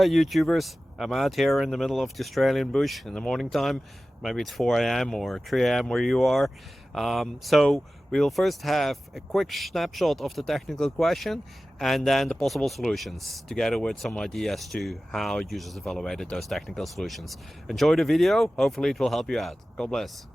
Hi YouTubers, I'm out here in the middle of the Australian bush in the morning time. Maybe it's 4 a.m. or 3 a.m. where you are. So we'll first have a quick snapshot of the technical question and then the possible solutions, together with some ideas to how users evaluated those technical solutions. Enjoy the video, hopefully it will help you out. God bless.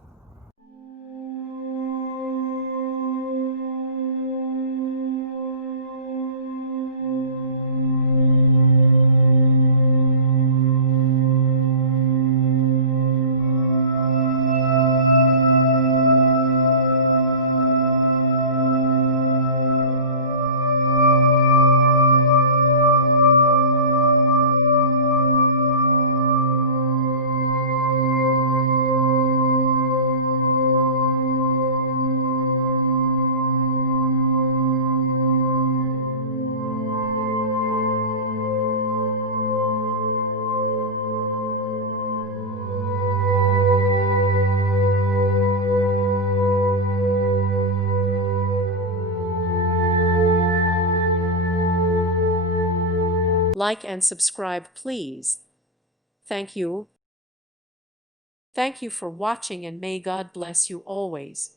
Like and subscribe, please. Thank you. Thank you for watching, and may God bless you always.